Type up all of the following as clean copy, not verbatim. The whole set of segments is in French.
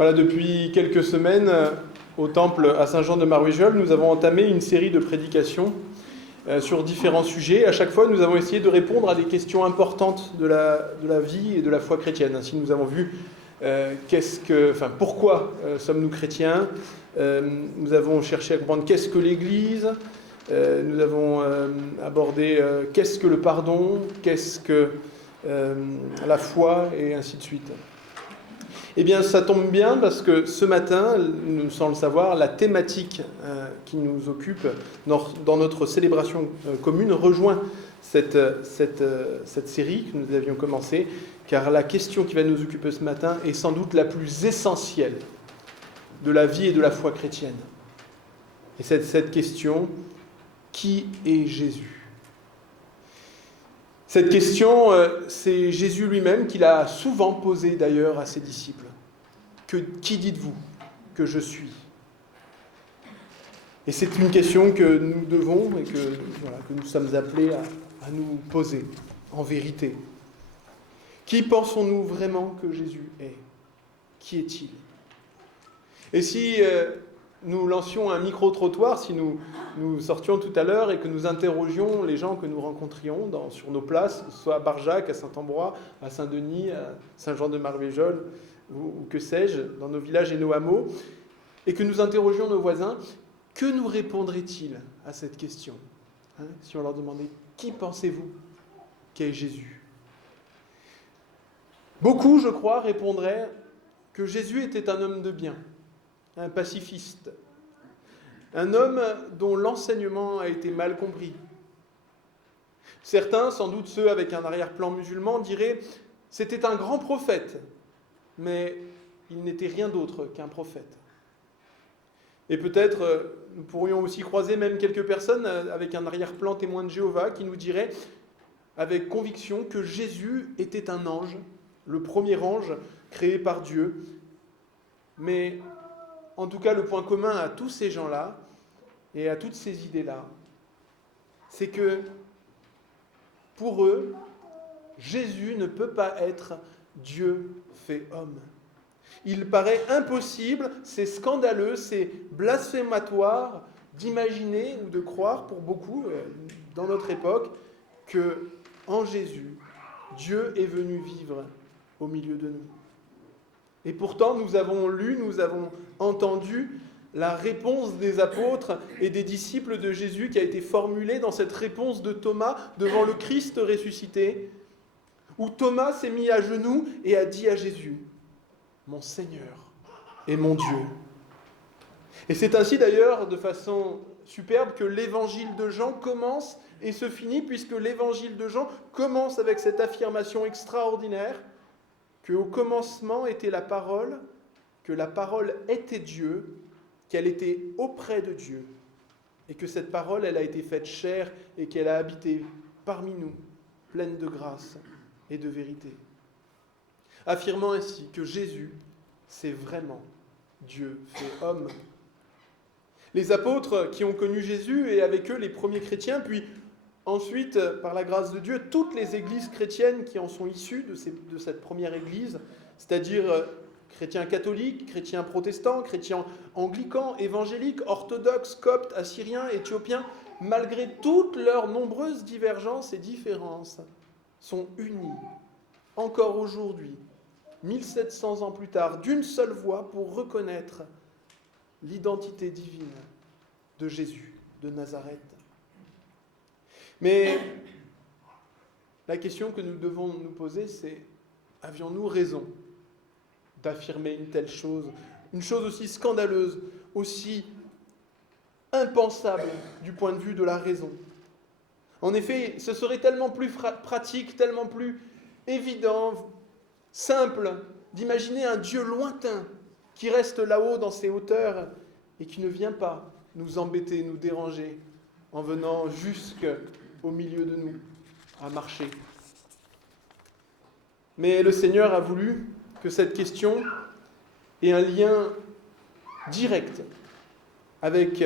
Voilà, depuis quelques semaines, au temple à Saint-Jean-de-Maruéjol, nous avons entamé une série de prédications sur différents sujets. À chaque fois, nous avons essayé de répondre à des questions importantes de la vie et de la foi chrétienne. Ainsi, nous avons vu pourquoi sommes-nous chrétiens. Nous avons cherché à comprendre qu'est-ce que l'Église. Nous avons abordé qu'est-ce que le pardon, qu'est-ce que la foi, et ainsi de suite. Eh bien, ça tombe bien parce que ce matin, sans le savoir, la thématique qui nous occupe dans notre célébration commune rejoint cette série que nous avions commencée, car la question qui va nous occuper ce matin est sans doute la plus essentielle de la vie et de la foi chrétienne. Et cette question, qui est Jésus ? Cette question, c'est Jésus lui-même qui l'a souvent posée d'ailleurs à ses disciples. Qui dites-vous que je suis ? Et c'est une question que nous devons et que nous sommes appelés à nous poser en vérité. Qui pensons-nous vraiment que Jésus est ? Qui est-il ? Et si nous lancions un micro-trottoir, si nous sortions tout à l'heure et que nous interrogions les gens que nous rencontrions sur nos places, soit à Barjac, à Saint-Ambrois, à Saint-Denis, à Saint-Jean-de-Maruéjol, ou que sais-je, dans nos villages et nos hameaux, et que nous interrogions nos voisins, que nous répondraient-ils à cette question ? Si on leur demandait « Qui pensez-vous qu'est Jésus ?» Beaucoup, je crois, répondraient que Jésus était un homme de bien, un pacifiste, un homme dont l'enseignement a été mal compris. Certains, sans doute ceux avec un arrière-plan musulman, diraient « C'était un grand prophète ». Mais il n'était rien d'autre qu'un prophète. Et peut-être nous pourrions aussi croiser même quelques personnes avec un arrière-plan témoin de Jéhovah qui nous diraient avec conviction que Jésus était un ange, le premier ange créé par Dieu. Mais en tout cas, le point commun à tous ces gens-là et à toutes ces idées-là, c'est que pour eux, Jésus ne peut pas être Dieu fait homme. Il paraît impossible, c'est scandaleux, c'est blasphématoire d'imaginer ou de croire pour beaucoup dans notre époque que en Jésus, Dieu est venu vivre au milieu de nous. Et pourtant, nous avons lu, nous avons entendu la réponse des apôtres et des disciples de Jésus qui a été formulée dans cette réponse de Thomas devant le Christ ressuscité, où Thomas s'est mis à genoux et a dit à Jésus « Mon Seigneur et mon Dieu ». Et c'est ainsi d'ailleurs, de façon superbe, que l'évangile de Jean commence et se finit, puisque l'évangile de Jean commence avec cette affirmation extraordinaire qu'au commencement était la parole, que la parole était Dieu, qu'elle était auprès de Dieu, et que cette parole, elle a été faite chair et qu'elle a habité parmi nous, pleine de grâce et de vérité. Affirmant ainsi que Jésus, c'est vraiment Dieu fait homme. Les apôtres qui ont connu Jésus et avec eux les premiers chrétiens, puis ensuite, par la grâce de Dieu, toutes les églises chrétiennes qui en sont issues de cette première église, c'est-à-dire chrétiens catholiques, chrétiens protestants, chrétiens anglicans, évangéliques, orthodoxes, coptes, assyriens, éthiopiens, malgré toutes leurs nombreuses divergences et différences, sont unis, encore aujourd'hui, 1700 ans plus tard, d'une seule voix pour reconnaître l'identité divine de Jésus de Nazareth. Mais la question que nous devons nous poser, c'est « Avions-nous raison d'affirmer une telle chose, une chose aussi scandaleuse, aussi impensable du point de vue de la raison ?» En effet, ce serait tellement plus pratique, tellement plus évident, simple, d'imaginer un Dieu lointain qui reste là-haut dans ses hauteurs et qui ne vient pas nous embêter, nous déranger, en venant jusqu'au milieu de nous, à marcher. Mais le Seigneur a voulu que cette question ait un lien direct avec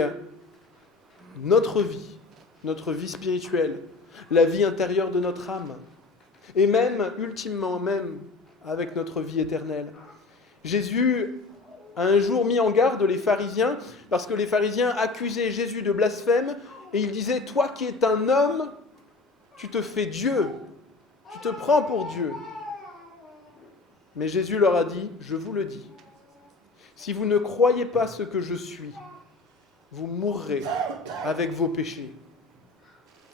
notre vie spirituelle, la vie intérieure de notre âme, et même, ultimement, même avec notre vie éternelle. Jésus a un jour mis en garde les pharisiens, parce que les pharisiens accusaient Jésus de blasphème, et ils disaient, toi qui es un homme, tu te fais Dieu, tu te prends pour Dieu. Mais Jésus leur a dit, je vous le dis, si vous ne croyez pas ce que je suis, vous mourrez avec vos péchés.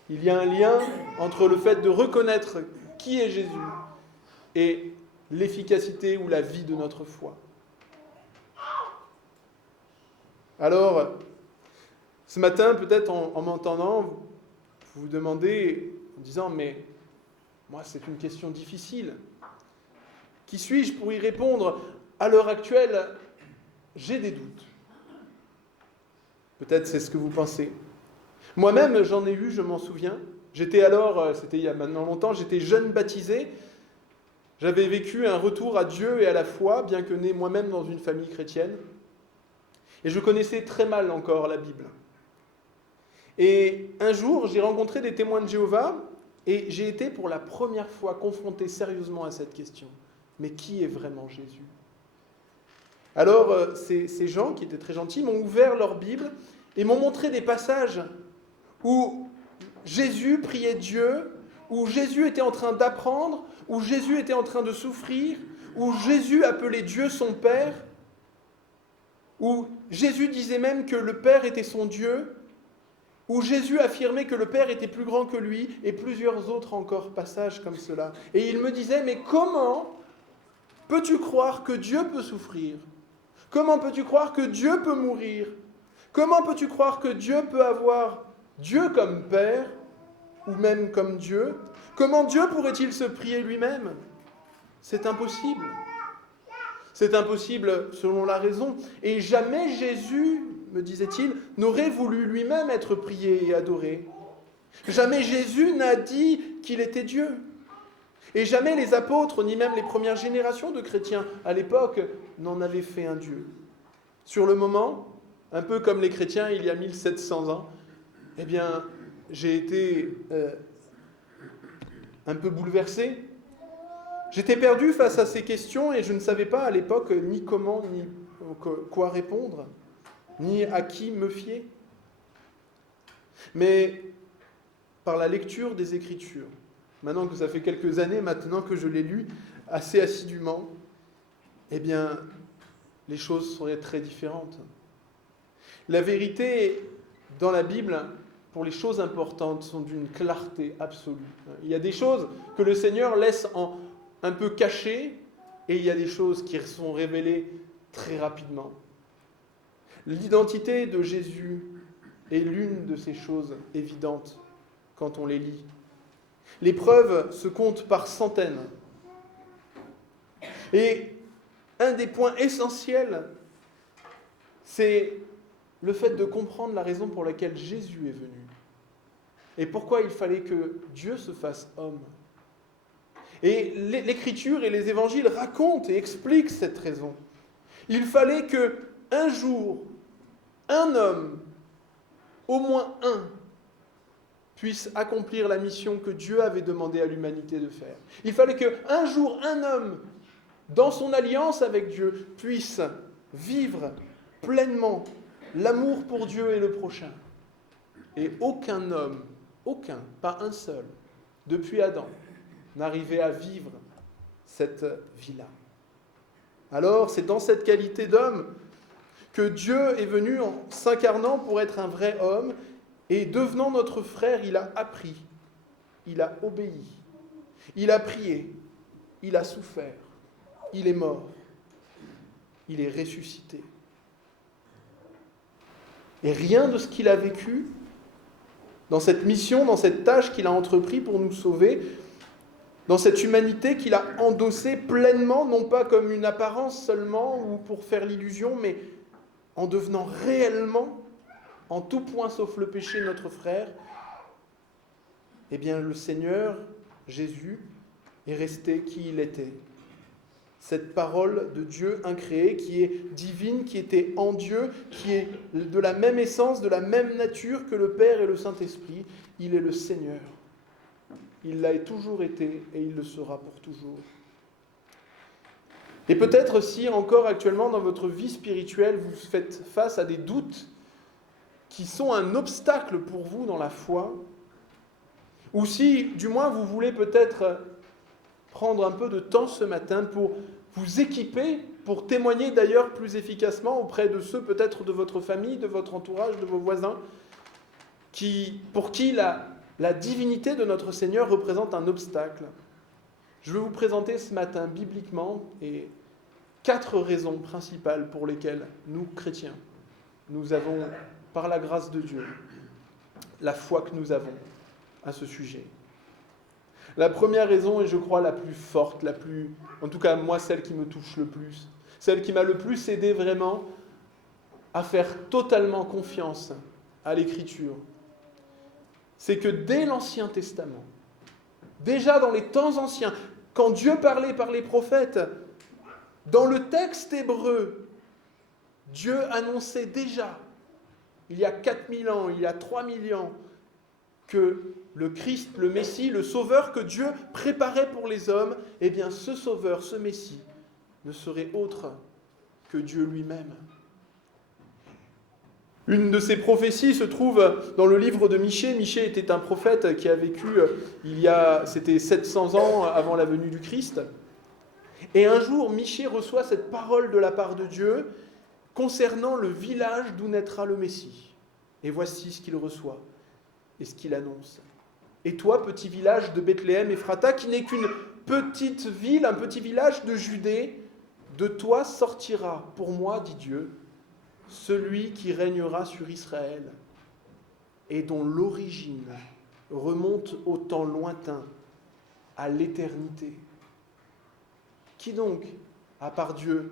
Il y a un lien entre le fait de reconnaître qui est Jésus et l'efficacité ou la vie de notre foi. Alors, ce matin, peut-être en m'entendant, vous vous demandez, en disant, mais moi c'est une question difficile. Qui suis-je pour y répondre? À l'heure actuelle, j'ai des doutes. Peut-être c'est ce que vous pensez. Moi-même, j'en ai eu, je m'en souviens. J'étais alors, c'était il y a maintenant longtemps, j'étais jeune baptisé. J'avais vécu un retour à Dieu et à la foi, bien que né moi-même dans une famille chrétienne. Et je connaissais très mal encore la Bible. Et un jour, j'ai rencontré des témoins de Jéhovah et j'ai été pour la première fois confronté sérieusement à cette question. Mais qui est vraiment Jésus? Alors, ces gens, qui étaient très gentils, m'ont ouvert leur Bible et m'ont montré des passages où Jésus priait Dieu, où Jésus était en train d'apprendre, où Jésus était en train de souffrir, où Jésus appelait Dieu son Père, où Jésus disait même que le Père était son Dieu, où Jésus affirmait que le Père était plus grand que lui, et plusieurs autres encore passages comme cela. Et il me disait, mais comment peux-tu croire que Dieu peut souffrir? Comment peux-tu croire que Dieu peut mourir? Comment peux-tu croire que Dieu peut avoir Dieu comme Père, ou même comme Dieu? Comment Dieu pourrait-il se prier lui-même? C'est impossible. C'est impossible selon la raison. Et jamais Jésus, me disait-il, n'aurait voulu lui-même être prié et adoré. Jamais Jésus n'a dit qu'il était Dieu. Et jamais les apôtres, ni même les premières générations de chrétiens à l'époque, n'en avaient fait un Dieu. Sur le moment, un peu comme les chrétiens il y a 1700 ans, eh bien, j'ai été un peu bouleversé. J'étais perdu face à ces questions et je ne savais pas à l'époque ni comment, ni quoi répondre, ni à qui me fier. Mais par la lecture des Écritures, maintenant que ça fait quelques années maintenant que je l'ai lu assez assidûment, eh bien, les choses seraient très différentes. La vérité dans la Bible, pour les choses importantes, sont d'une clarté absolue. Il y a des choses que le Seigneur laisse un peu cachées, et il y a des choses qui sont révélées très rapidement. L'identité de Jésus est l'une de ces choses évidentes quand on les lit. Les preuves se comptent par centaines. Et un des points essentiels, c'est le fait de comprendre la raison pour laquelle Jésus est venu. Et pourquoi il fallait que Dieu se fasse homme. Et l'Écriture et les Évangiles racontent et expliquent cette raison. Il fallait qu'un jour, un homme, au moins un, puisse accomplir la mission que Dieu avait demandé à l'humanité de faire. Il fallait qu'un jour, un homme, dans son alliance avec Dieu, puisse vivre pleinement l'amour pour Dieu et le prochain. Et aucun homme, pas un seul, depuis Adam, n'arrivait à vivre cette vie-là. Alors, c'est dans cette qualité d'homme que Dieu est venu en s'incarnant pour être un vrai homme, et devenant notre frère, il a appris, il a obéi, il a prié, il a souffert, il est mort, il est ressuscité. Et rien de ce qu'il a vécu, dans cette mission, dans cette tâche qu'il a entrepris pour nous sauver, dans cette humanité qu'il a endossée pleinement, non pas comme une apparence seulement ou pour faire l'illusion, mais en devenant réellement, en tout point sauf le péché, notre frère, eh bien le Seigneur, Jésus, est resté qui il était. Cette parole de Dieu incréée, qui est divine, qui était en Dieu, qui est de la même essence, de la même nature que le Père et le Saint-Esprit, il est le Seigneur. Il l'a toujours été et il le sera pour toujours. Et peut-être si encore actuellement dans votre vie spirituelle, vous faites face à des doutes qui sont un obstacle pour vous dans la foi, ou si du moins vous voulez peut-être prendre un peu de temps ce matin pour vous équiper, pour témoigner d'ailleurs plus efficacement auprès de ceux peut-être de votre famille, de votre entourage, de vos voisins, pour qui la divinité de notre Seigneur représente un obstacle. Je vais vous présenter ce matin bibliquement 4 raisons principales pour lesquelles nous, chrétiens, nous avons, par la grâce de Dieu, la foi que nous avons à ce sujet. La première raison, et je crois la plus forte, en tout cas moi celle qui me touche le plus, celle qui m'a le plus aidé vraiment à faire totalement confiance à l'Écriture, c'est que dès l'Ancien Testament, déjà dans les temps anciens, quand Dieu parlait par les prophètes, dans le texte hébreu, Dieu annonçait déjà, il y a 4000 ans, il y a 3000 ans, que le Christ, le Messie, le Sauveur que Dieu préparait pour les hommes, eh bien ce Sauveur, ce Messie, ne serait autre que Dieu lui-même. Une de ces prophéties se trouve dans le livre de Michée. Michée était un prophète qui a vécu c'était 700 ans avant la venue du Christ. Et un jour, Michée reçoit cette parole de la part de Dieu concernant le village d'où naîtra le Messie. Et voici ce qu'il reçoit et ce qu'il annonce. Et toi, petit village de Bethléem Ephrata, qui n'est qu'une petite ville, un petit village de Judée, de toi sortira, pour moi, dit Dieu, celui qui régnera sur Israël et dont l'origine remonte au temps lointain, à l'éternité. Qui donc, à part Dieu,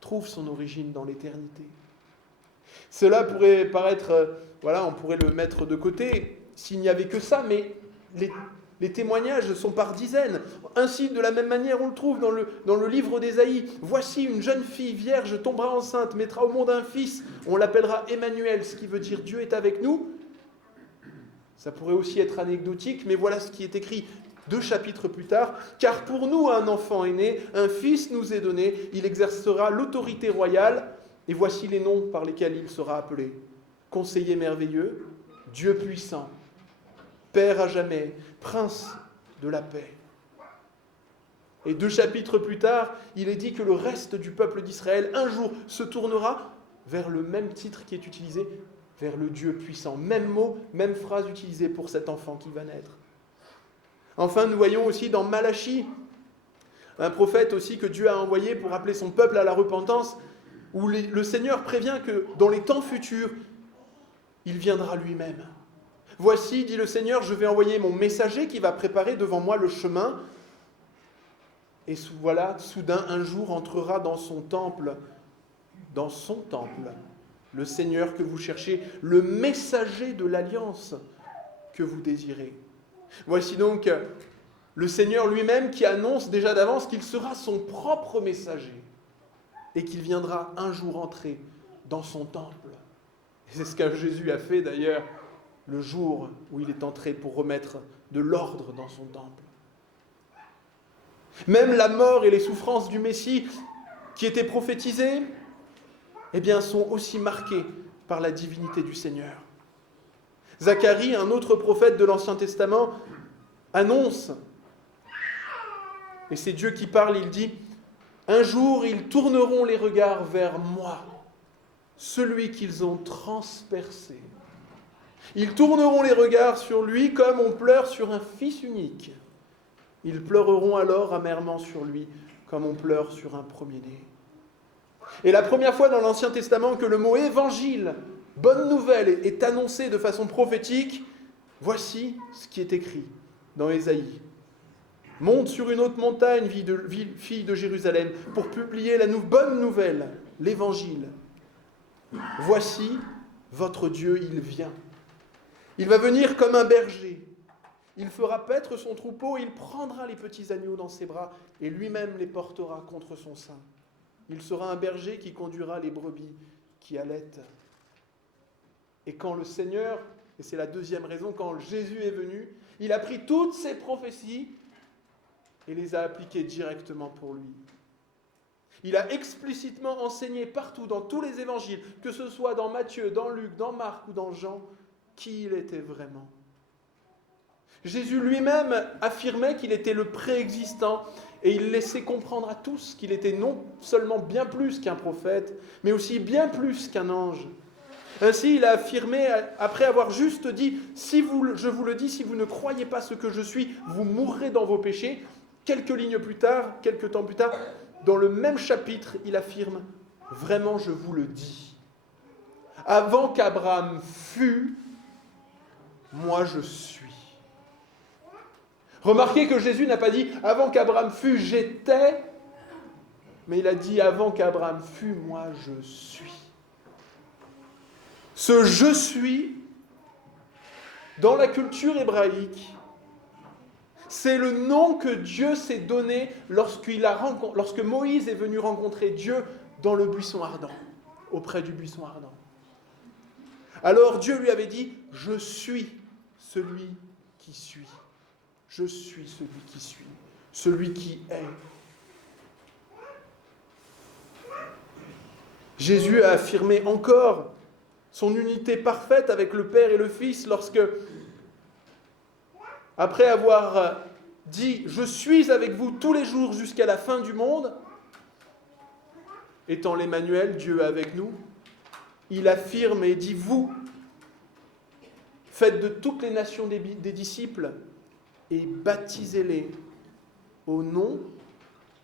trouve son origine dans l'éternité ? Cela pourrait paraître, on pourrait le mettre de côté s'il n'y avait que ça, mais les témoignages sont par dizaines. Ainsi, de la même manière, on le trouve dans le livre d'Ésaïe. Voici une jeune fille vierge tombera enceinte, mettra au monde un fils, on l'appellera Emmanuel, ce qui veut dire Dieu est avec nous. Ça pourrait aussi être anecdotique, mais voilà ce qui est écrit 2 chapitres plus tard. Car pour nous un enfant est né, un fils nous est donné, il exercera l'autorité royale, et voici les noms par lesquels il sera appelé. Conseiller merveilleux, Dieu puissant, Père à jamais, Prince de la paix. Et 2 chapitres plus tard, il est dit que le reste du peuple d'Israël, un jour, se tournera vers le même titre qui est utilisé, vers le Dieu puissant. Même mot, même phrase utilisée pour cet enfant qui va naître. Enfin, nous voyons aussi dans Malachie, un prophète aussi que Dieu a envoyé pour appeler son peuple à la repentance, où le Seigneur prévient que dans les temps futurs, il viendra lui-même. Voici, dit le Seigneur, je vais envoyer mon messager qui va préparer devant moi le chemin. Et voilà, soudain, un jour entrera dans son temple, le Seigneur que vous cherchez, le messager de l'alliance que vous désirez. Voici donc le Seigneur lui-même qui annonce déjà d'avance qu'il sera son propre messager et qu'il viendra un jour entrer dans son temple. Et c'est ce que Jésus a fait d'ailleurs le jour où il est entré pour remettre de l'ordre dans son temple. Même la mort et les souffrances du Messie qui étaient prophétisées, sont aussi marquées par la divinité du Seigneur. Zacharie, un autre prophète de l'Ancien Testament, annonce, et c'est Dieu qui parle, il dit « Un jour, ils tourneront les regards vers moi, celui qu'ils ont transpercé. Ils tourneront les regards sur lui comme on pleure sur un fils unique. Ils pleureront alors amèrement sur lui comme on pleure sur un premier-né. » Et la première fois dans l'Ancien Testament que le mot « évangile », bonne nouvelle, est annoncé de façon prophétique, voici ce qui est écrit dans Ésaïe. « Monte sur une haute montagne, fille de Jérusalem, pour publier la bonne nouvelle, l'évangile. Voici votre Dieu, il vient. Il va venir comme un berger. Il fera paître son troupeau, il prendra les petits agneaux dans ses bras et lui-même les portera contre son sein. Il sera un berger qui conduira les brebis qui allaitent. » Et quand le Seigneur, et c'est la deuxième raison, quand Jésus est venu, il a pris toutes ces prophéties et les a appliquées directement pour lui. Il a explicitement enseigné partout, dans tous les évangiles, que ce soit dans Matthieu, dans Luc, dans Marc ou dans Jean, qui il était vraiment. Jésus lui-même affirmait qu'il était le préexistant et il laissait comprendre à tous qu'il était non seulement bien plus qu'un prophète, mais aussi bien plus qu'un ange. Ainsi, il a affirmé, après avoir juste dit « Je vous le dis, si vous ne croyez pas ce que je suis, vous mourrez dans vos péchés », quelques temps plus tard, dans le même chapitre, il affirme « Vraiment, je vous le dis, avant qu'Abraham fût, moi je suis. » Remarquez que Jésus n'a pas dit « Avant qu'Abraham fût, j'étais », mais il a dit « Avant qu'Abraham fût, moi je suis ». Ce « je suis », dans la culture hébraïque, c'est le nom que Dieu s'est donné lorsque Moïse est venu rencontrer Dieu dans le buisson ardent, auprès du buisson ardent. Alors Dieu lui avait dit « Je suis celui qui suis. Je suis celui qui suis, celui qui est. » Jésus a affirmé encore son unité parfaite avec le Père et le Fils lorsque, après avoir dit « Je suis avec vous tous les jours jusqu'à la fin du monde », étant l'Emmanuel, Dieu avec nous, il affirme et dit « Vous, faites de toutes les nations des disciples et baptisez-les au nom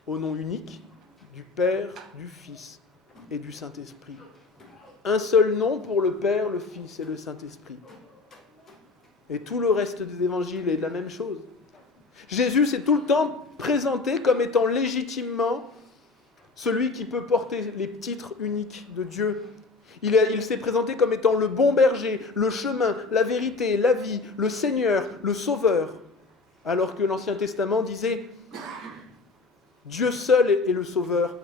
unique du Père, du Fils et du Saint-Esprit. » Un seul nom pour le Père, le Fils et le Saint-Esprit. Et tout le reste des évangiles est de la même chose. Jésus s'est tout le temps présenté comme étant légitimement celui qui peut porter les titres uniques de Dieu. Il s'est présenté comme étant le bon berger, le chemin, la vérité, la vie, le Seigneur, le Sauveur. Alors que l'Ancien Testament disait « Dieu seul est le Sauveur ».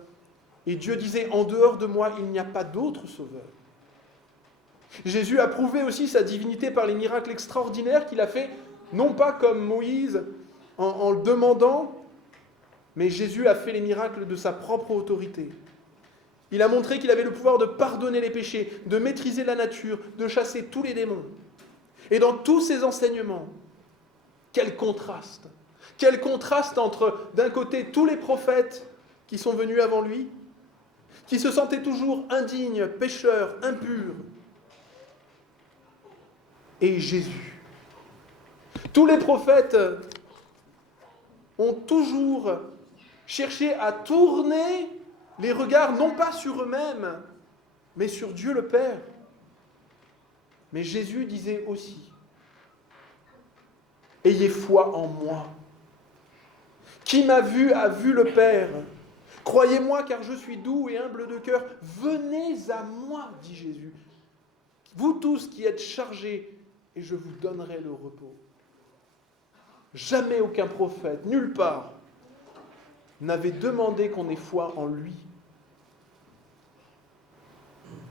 Et Dieu disait « En dehors de moi, il n'y a pas d'autre Sauveur ». Jésus a prouvé aussi sa divinité par les miracles extraordinaires qu'il a fait, non pas comme Moïse en le demandant, mais Jésus a fait les miracles de sa propre autorité. Il a montré qu'il avait le pouvoir de pardonner les péchés, de maîtriser la nature, de chasser tous les démons. Et dans tous ces enseignements, quel contraste! Quel contraste entre, d'un côté, tous les prophètes qui sont venus avant lui, qui se sentaient toujours indignes, pécheurs, impurs, et Jésus. Tous les prophètes ont toujours cherché à tourner les regards non pas sur eux-mêmes, mais sur Dieu le Père. Mais Jésus disait aussi « Ayez foi en moi. Qui m'a vu a vu le Père. Croyez-moi car je suis doux et humble de cœur. Venez à moi, dit Jésus. Vous tous qui êtes chargés, et je vous donnerai le repos. » Jamais aucun prophète, nulle part, n'avait demandé qu'on ait foi en lui.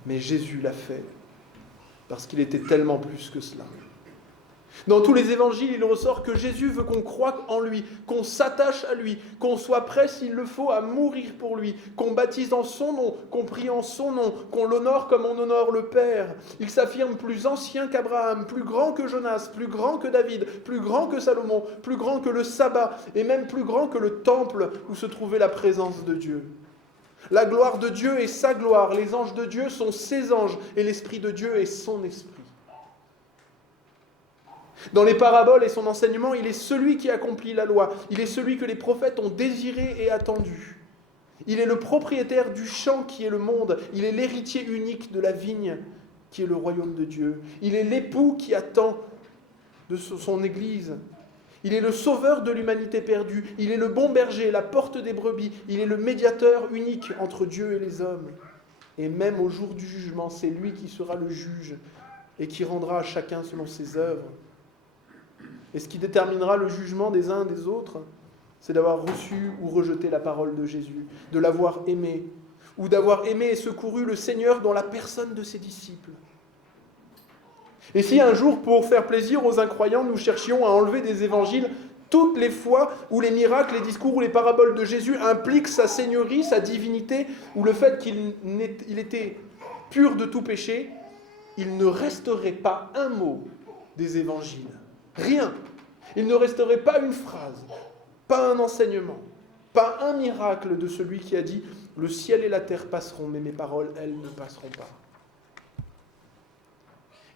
Mais Jésus l'a fait, parce qu'il était tellement plus que cela. Dans tous les évangiles, il ressort que Jésus veut qu'on croie en lui, qu'on s'attache à lui, qu'on soit prêt s'il le faut à mourir pour lui, qu'on baptise en son nom, qu'on prie en son nom, qu'on l'honore comme on honore le Père. Il s'affirme plus ancien qu'Abraham, plus grand que Jonas, plus grand que David, plus grand que Salomon, plus grand que le sabbat, et même plus grand que le temple où se trouvait la présence de Dieu. La gloire de Dieu est sa gloire, les anges de Dieu sont ses anges, et l'Esprit de Dieu est son Esprit. Dans les paraboles et son enseignement, il est celui qui accomplit la loi. Il est celui que les prophètes ont désiré et attendu. Il est le propriétaire du champ qui est le monde. Il est l'héritier unique de la vigne qui est le royaume de Dieu. Il est l'époux qui attend de son Église. Il est le sauveur de l'humanité perdue. Il est le bon berger, la porte des brebis. Il est le médiateur unique entre Dieu et les hommes. Et même au jour du jugement, c'est lui qui sera le juge et qui rendra à chacun selon ses œuvres. Et ce qui déterminera le jugement des uns et des autres, c'est d'avoir reçu ou rejeté la parole de Jésus, de l'avoir aimé, ou d'avoir aimé et secouru le Seigneur dans la personne de ses disciples. Et si un jour, pour faire plaisir aux incroyants, nous cherchions à enlever des évangiles toutes les fois où les miracles, les discours ou les paraboles de Jésus impliquent sa seigneurie, sa divinité, ou le fait qu'il était pur de tout péché, il ne resterait pas un mot des évangiles. Rien. Il ne resterait pas une phrase, pas un enseignement, pas un miracle de celui qui a dit « Le ciel et la terre passeront, mais mes paroles, elles, ne passeront pas. »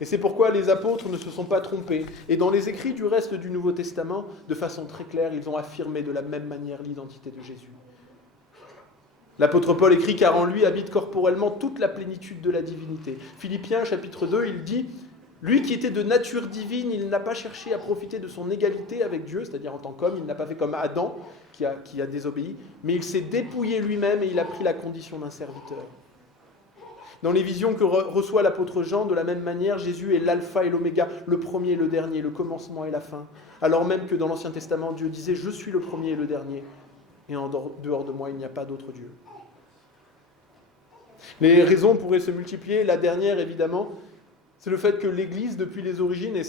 Et c'est pourquoi les apôtres ne se sont pas trompés. Et dans les écrits du reste du Nouveau Testament, de façon très claire, ils ont affirmé de la même manière l'identité de Jésus. L'apôtre Paul écrit « Car en lui habite corporellement toute la plénitude de la divinité. » Philippiens chapitre 2, il dit « Lui qui était de nature divine, il n'a pas cherché à profiter de son égalité avec Dieu, c'est-à-dire en tant qu'homme, il n'a pas fait comme Adam qui a désobéi, mais il s'est dépouillé lui-même et il a pris la condition d'un serviteur. » Dans les visions que reçoit l'apôtre Jean, de la même manière, Jésus est l'alpha et l'oméga, le premier et le dernier, le commencement et la fin. Alors même que dans l'Ancien Testament, Dieu disait « Je suis le premier et le dernier, et en dehors de moi, il n'y a pas d'autre Dieu. » Les raisons pourraient se multiplier. La dernière, évidemment, c'est le fait que l'Église, depuis les origines, et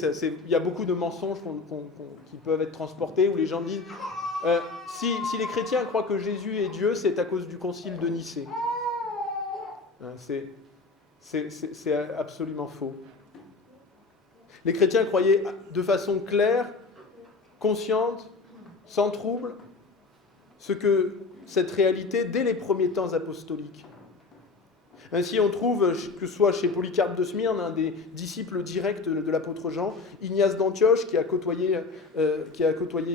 il y a beaucoup de mensonges qui peuvent être transportés, où les gens disent si les chrétiens croient que Jésus est Dieu, c'est à cause du concile de Nicée. C'est absolument faux. Les chrétiens croyaient de façon claire, consciente, sans trouble, cette réalité dès les premiers temps apostoliques. Ainsi, on trouve, que ce soit chez Polycarpe de Smyrne, un des disciples directs de l'apôtre Jean, Ignace d'Antioche, qui a côtoyé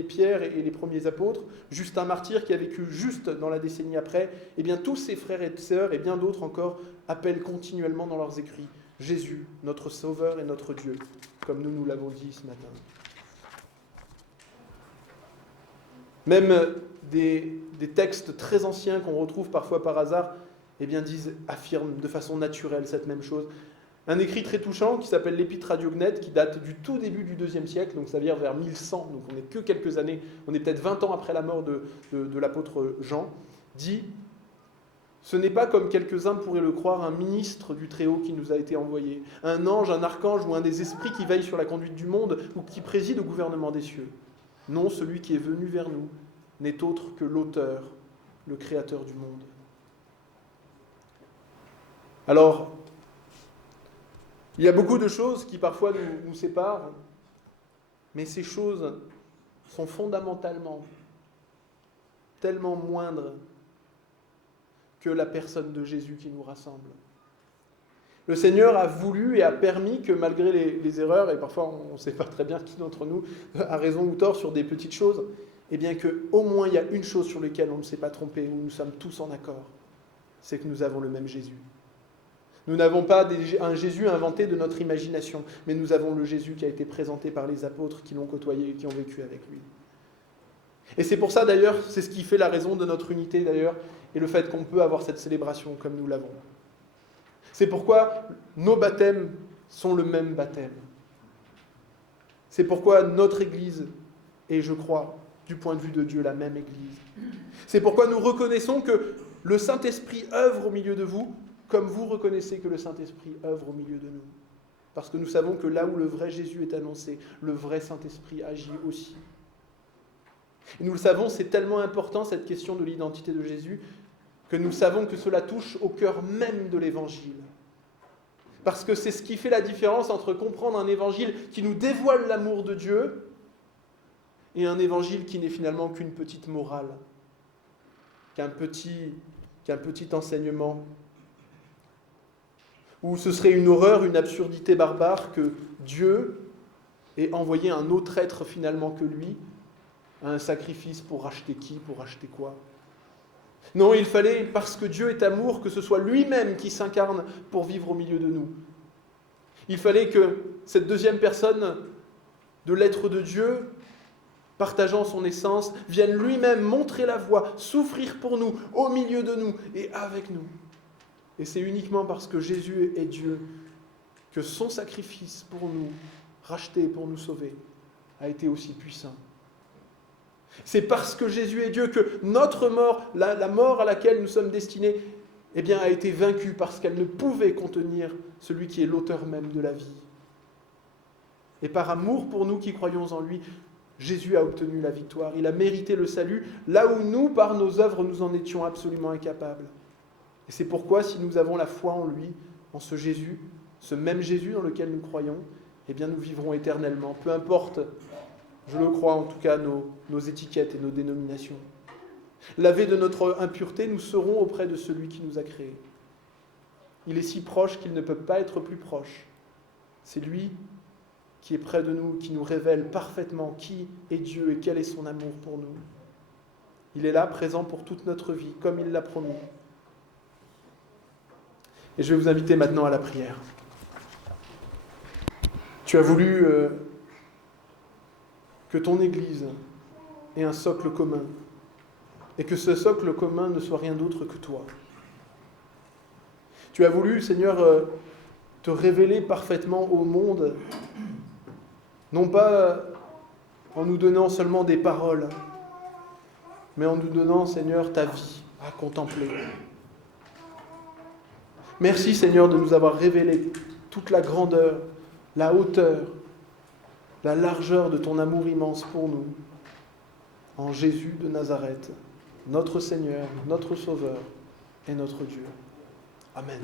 Pierre et les premiers apôtres, Justin Martyr, qui a vécu juste dans la décennie après, et bien tous ses frères et sœurs, et bien d'autres encore, appellent continuellement dans leurs écrits Jésus, notre Sauveur et notre Dieu, comme nous l'avons dit ce matin. Même des textes très anciens qu'on retrouve parfois par hasard, affirment de façon naturelle cette même chose. Un écrit très touchant qui s'appelle l'Épître à Diognète, qui date du tout début du IIe siècle, donc ça veut dire vers 1100, donc on n'est que quelques années, on est peut-être 20 ans après la mort de l'apôtre Jean, dit « Ce n'est pas comme quelques-uns pourraient le croire un ministre du Très-Haut qui nous a été envoyé, un ange, un archange ou un des esprits qui veillent sur la conduite du monde ou qui préside au gouvernement des cieux. Non, celui qui est venu vers nous n'est autre que l'auteur, le créateur du monde. » Alors, il y a beaucoup de choses qui parfois nous séparent, mais ces choses sont fondamentalement tellement moindres que la personne de Jésus qui nous rassemble. Le Seigneur a voulu et a permis que malgré les erreurs, et parfois on ne sait pas très bien qui d'entre nous a raison ou tort sur des petites choses, et bien qu'au moins il y a une chose sur laquelle on ne s'est pas trompé, où nous sommes tous en accord, c'est que nous avons le même Jésus. Nous n'avons pas un Jésus inventé de notre imagination, mais nous avons le Jésus qui a été présenté par les apôtres qui l'ont côtoyé et qui ont vécu avec lui. Et c'est pour ça d'ailleurs, c'est ce qui fait la raison de notre unité d'ailleurs, et le fait qu'on peut avoir cette célébration comme nous l'avons. C'est pourquoi nos baptêmes sont le même baptême. C'est pourquoi notre Église est, je crois, du point de vue de Dieu, la même Église. C'est pourquoi nous reconnaissons que le Saint-Esprit œuvre au milieu de vous, comme vous reconnaissez que le Saint-Esprit œuvre au milieu de nous. Parce que nous savons que là où le vrai Jésus est annoncé, le vrai Saint-Esprit agit aussi. Et nous le savons, c'est tellement important cette question de l'identité de Jésus, que nous savons que cela touche au cœur même de l'Évangile. Parce que c'est ce qui fait la différence entre comprendre un Évangile qui nous dévoile l'amour de Dieu et un Évangile qui n'est finalement qu'une petite morale, qu'un petit enseignement, où ce serait une horreur, une absurdité barbare que Dieu ait envoyé un autre être finalement que lui, à un sacrifice pour racheter qui, pour racheter quoi. Non, il fallait, parce que Dieu est amour, que ce soit lui-même qui s'incarne pour vivre au milieu de nous. Il fallait que cette deuxième personne de l'être de Dieu, partageant son essence, vienne lui-même montrer la voie, souffrir pour nous, au milieu de nous et avec nous. Et c'est uniquement parce que Jésus est Dieu que son sacrifice pour nous, racheter, pour nous sauver, a été aussi puissant. C'est parce que Jésus est Dieu que notre mort, la mort à laquelle nous sommes destinés, a été vaincue parce qu'elle ne pouvait contenir celui qui est l'auteur même de la vie. Et par amour pour nous qui croyons en lui, Jésus a obtenu la victoire, il a mérité le salut, là où nous, par nos œuvres, nous en étions absolument incapables. Et c'est pourquoi, si nous avons la foi en lui, en ce Jésus, ce même Jésus dans lequel nous croyons, eh bien nous vivrons éternellement, peu importe, je le crois en tout cas, nos étiquettes et nos dénominations. Lavés de notre impureté, nous serons auprès de celui qui nous a créés. Il est si proche qu'il ne peut pas être plus proche. C'est lui qui est près de nous, qui nous révèle parfaitement qui est Dieu et quel est son amour pour nous. Il est là, présent pour toute notre vie, comme il l'a promis. Et je vais vous inviter maintenant à la prière. Tu as voulu que ton Église ait un socle commun, et que ce socle commun ne soit rien d'autre que toi. Tu as voulu, Seigneur, te révéler parfaitement au monde, non pas en nous donnant seulement des paroles, mais en nous donnant, Seigneur, ta vie à contempler. Merci, Seigneur, de nous avoir révélé toute la grandeur, la hauteur, la largeur de ton amour immense pour nous, en Jésus de Nazareth, notre Seigneur, notre Sauveur et notre Dieu. Amen.